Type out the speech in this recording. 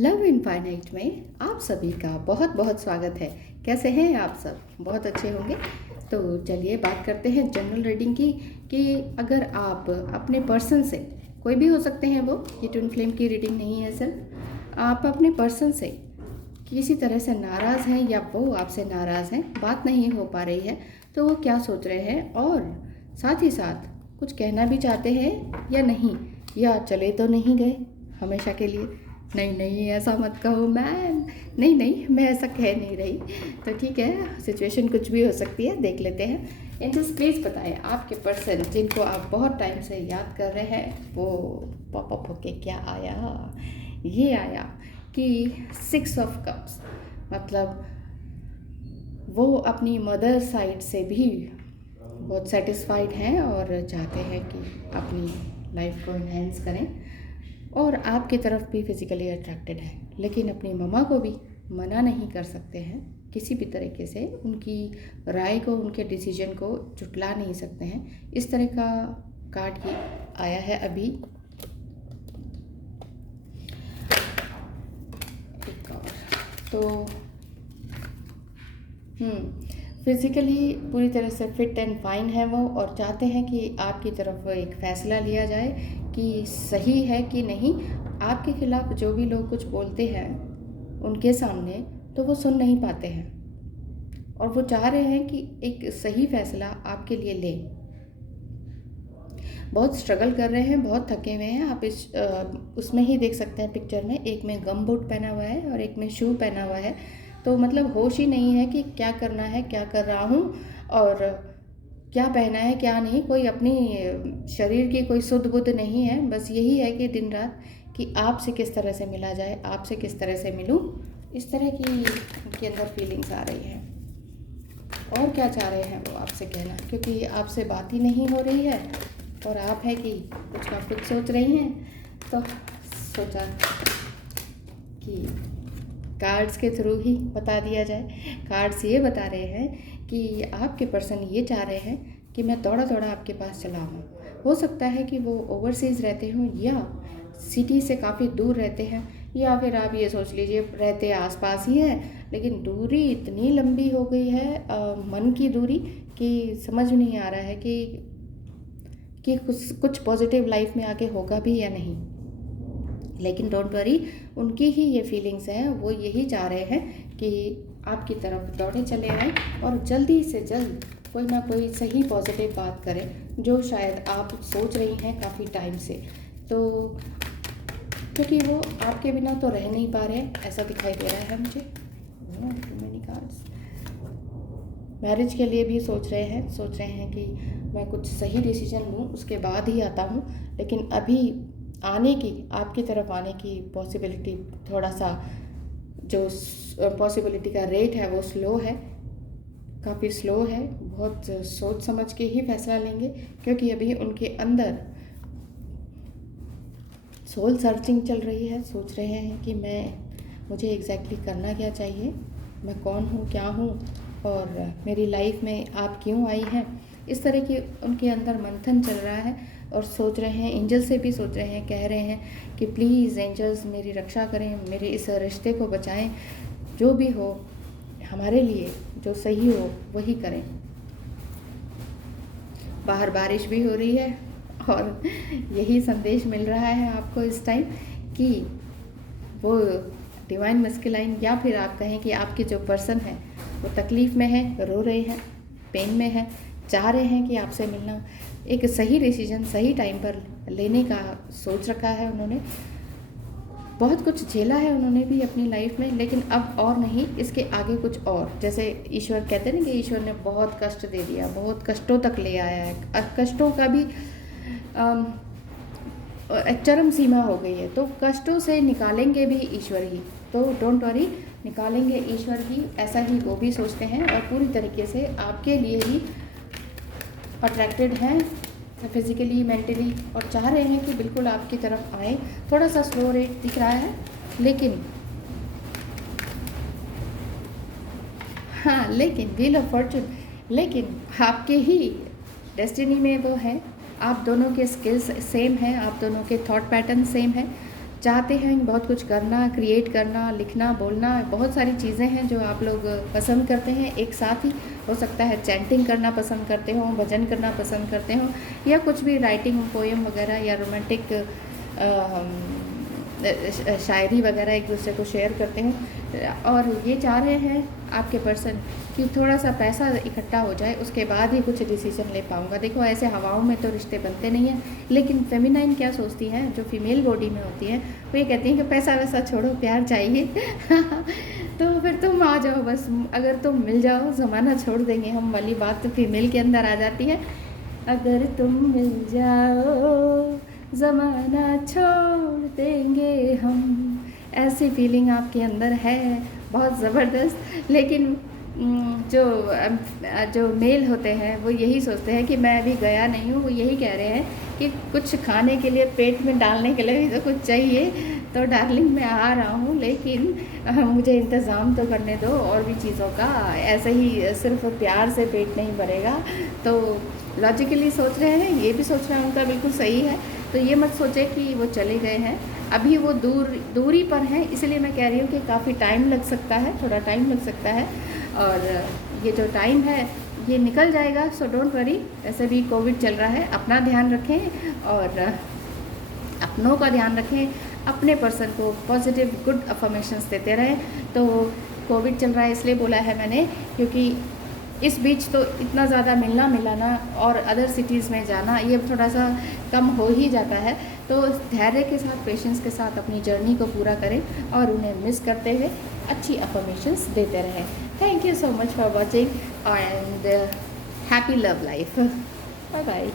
Love infinite में आप सभी का बहुत बहुत स्वागत है। कैसे हैं आप सब? बहुत अच्छे होंगे। तो चलिए बात करते हैं जनरल रीडिंग की कि अगर आप अपने पर्सन से, कोई भी हो सकते हैं वो, ये ट्विन फ्लेम की रीडिंग नहीं है सिर्फ, आप अपने पर्सन से किसी तरह से नाराज़ हैं या वो आपसे नाराज़ हैं, बात नहीं हो पा रही है, तो वो क्या सोच रहे हैं और साथ ही साथ कुछ कहना भी चाहते हैं या नहीं, या चले तो नहीं गए हमेशा के लिए। नहीं नहीं, ऐसा मत कहो मैम। नहीं नहीं, मैं ऐसा कह नहीं रही। तो ठीक है, सिचुएशन कुछ भी हो सकती है, देख लेते हैं। एंजल्स प्लीज़ बताएं आपके पर्सन जिनको आप बहुत टाइम से याद कर रहे हैं, वो पॉप अप होके क्या आया? ये आया कि 6 ऑफ कप्स, मतलब वो अपनी मदर साइड से भी बहुत सेटिस्फाइड हैं और चाहते हैं कि अपनी लाइफ को इन्हेंस करें, और आपकी तरफ भी फिज़िकली अट्रैक्टेड है, लेकिन अपनी मम्मा को भी मना नहीं कर सकते हैं किसी भी तरीके से, उनकी राय को, उनके डिसीजन को झुटला नहीं सकते हैं। इस तरह का कार्ड ही आया है अभी। एक और तो फिज़िकली पूरी तरह से फिट एंड फाइन है वो, और चाहते हैं कि आपकी तरफ एक फ़ैसला लिया जाए कि सही है कि नहीं। आपके खिलाफ जो भी लोग कुछ बोलते हैं उनके सामने, तो वो सुन नहीं पाते हैं और वो चाह रहे हैं कि एक सही फ़ैसला आपके लिए लें। बहुत स्ट्रगल कर रहे हैं, बहुत थके हुए हैं। आप इस उसमें ही देख सकते हैं पिक्चर में, एक में गम बूट पहना हुआ है और एक में शू पहना हुआ है। तो मतलब होश ही नहीं है कि क्या करना है, क्या कर रहा हूँ और क्या पहना है क्या नहीं। कोई अपनी शरीर की कोई सुध बुध नहीं है, बस यही है कि दिन रात कि आपसे किस तरह से मिला जाए, आपसे किस तरह से मिलूं, इस तरह की उनके अंदर फीलिंग्स आ रही हैं। और क्या चाह रहे हैं वो आपसे कहना, क्योंकि आपसे बात ही नहीं हो रही है और आप है कि कुछ ना कुछ सोच रही हैं। तो सोचा कि कार्ड्स के थ्रू ही बता दिया जाए। कार्ड्स ये बता रहे हैं कि आपके पर्सन ये चाह रहे हैं कि मैं दौड़ा दौड़ा आपके पास चला हूँ। हो सकता है कि वो ओवरसीज़ रहते हों या सिटी से काफ़ी दूर रहते हैं, या फिर आप ये सोच लीजिए रहते आसपास ही हैं, लेकिन दूरी इतनी लंबी हो गई है, मन की दूरी, कि समझ नहीं आ रहा है कि कुछ पॉजिटिव लाइफ में आगे होगा भी या नहीं। लेकिन डोंट वरी, उनकी ही ये फीलिंग्स हैं। वो यही चाह रहे हैं कि आपकी तरफ दौड़े चले आएँ और जल्दी से जल्द कोई ना कोई सही पॉजिटिव बात करें, जो शायद आप सोच रही हैं काफ़ी टाइम से। तो क्योंकि वो आपके बिना तो रह नहीं पा रहे, ऐसा दिखाई दे रहा है मुझे। मैनी कार्ड्स मैरिज के लिए भी सोच रहे हैं कि मैं कुछ सही डिसीजन लूँ, उसके बाद ही आता हूँ। लेकिन अभी आने की, आपकी तरफ आने की पॉसिबिलिटी, थोड़ा सा जो पॉसिबिलिटी का रेट है वो स्लो है, काफ़ी स्लो है। बहुत सोच समझ के ही फैसला लेंगे, क्योंकि अभी उनके अंदर सोल सर्चिंग चल रही है। सोच रहे हैं कि मुझे एग्जैक्टली करना क्या चाहिए, मैं कौन हूँ, क्या हूँ, और मेरी लाइफ में आप क्यों आई हैं। इस तरह की उनके अंदर मंथन चल रहा है और सोच रहे हैं, एंजल से भी सोच रहे हैं, कह रहे हैं कि प्लीज़ एंजल्स मेरी रक्षा करें, मेरे इस रिश्ते को बचाएं, जो भी हो हमारे लिए जो सही हो वही करें। बाहर बारिश भी हो रही है और यही संदेश मिल रहा है आपको इस टाइम कि वो डिवाइन मस्कुलाइन, या फिर आप कहें कि आपके जो पर्सन है वो तकलीफ़ में है, रो रहे हैं, पेन में है, चाह रहे हैं कि आपसे मिलना, एक सही डिसीजन सही टाइम पर लेने का सोच रखा है उन्होंने। बहुत कुछ झेला है उन्होंने भी अपनी लाइफ में, लेकिन अब और नहीं, इसके आगे कुछ और। जैसे ईश्वर कहते हैं ना कि ईश्वर ने बहुत कष्ट दे दिया, बहुत कष्टों तक ले आया है, अब कष्टों का भी एक चरम सीमा हो गई है, तो कष्टों से निकालेंगे भी ईश्वर ही। तो डोंट वरी, निकालेंगे ईश्वर ही, ऐसा ही वो भी सोचते हैं और पूरी तरीके से आपके लिए ही अट्रैक्टेड हैं, फिज़िकली मेंटली, और चाह रहे हैं कि बिल्कुल आपकी तरफ आए। थोड़ा सा स्लो रेट दिख रहा है, लेकिन हाँ, लेकिन व्हील ऑफ फॉर्चून, लेकिन आपके ही डेस्टिनी में वो है। आप दोनों के स्किल्स सेम हैं, आप दोनों के थॉट पैटर्न सेम हैं, चाहते हैं बहुत कुछ करना, क्रिएट करना, लिखना, बोलना, बहुत सारी चीज़ें हैं जो आप लोग पसंद करते हैं एक साथ ही। हो सकता है चैंटिंग करना पसंद करते हो, भजन करना पसंद करते हो, या कुछ भी राइटिंग पोएम वगैरह या रोमांटिक शायरी वगैरह एक दूसरे को शेयर करते हैं। और ये चाह रहे हैं आपके पर्सन कि थोड़ा सा पैसा इकट्ठा हो जाए, उसके बाद ही कुछ डिसीजन ले पाऊँगा। देखो ऐसे हवाओं में तो रिश्ते बनते नहीं हैं, लेकिन फेमिनाइन क्या सोचती हैं, जो फीमेल बॉडी में होती हैं, वो ये कहती हैं कि पैसा वैसा छोड़ो, प्यार चाहिए। तो फिर तुम आ जाओ बस, अगर तुम मिल जाओ ज़माना छोड़ देंगे हम वाली बात तो फीमेल के अंदर आ जाती है। अगर तुम मिल जाओ ज़माना छोड़ देंगे हम, ऐसी फीलिंग आपके अंदर है बहुत ज़बरदस्त। लेकिन जो मेल होते हैं वो यही सोचते हैं कि मैं अभी गया नहीं हूँ, वो यही कह रहे हैं कि कुछ खाने के लिए, पेट में डालने के लिए भी तो कुछ चाहिए। तो डार्लिंग मैं आ रहा हूँ, लेकिन मुझे इंतज़ाम तो करने दो और भी चीज़ों का, ऐसे ही सिर्फ प्यार से पेट नहीं भरेगा। तो लॉजिकली सोच रहे हैं, ये भी सोच रहे हैं, उनका बिल्कुल सही है। तो ये मत सोचे कि वो चले गए हैं, अभी वो दूरी पर हैं, इसलिए मैं कह रही हूँ कि काफ़ी टाइम लग सकता है, थोड़ा टाइम लग सकता है। और ये जो टाइम है ये निकल जाएगा, सो डोंट वरी। वैसे भी कोविड चल रहा है, अपना ध्यान रखें और अपनों का ध्यान रखें, अपने पर्सन को पॉजिटिव गुड अफर्मेशंस देते रहें। तो कोविड चल रहा है इसलिए बोला है मैंने, क्योंकि इस बीच तो इतना ज़्यादा मिलना मिलाना और अदर सिटीज़ में जाना ये थोड़ा सा कम हो ही जाता है। तो धैर्य के साथ, पेशेंस के साथ अपनी जर्नी को पूरा करें और उन्हें मिस करते हुए अच्छी अफर्मेशंस देते रहें। Thank you so much for watching and happy love life. Bye bye.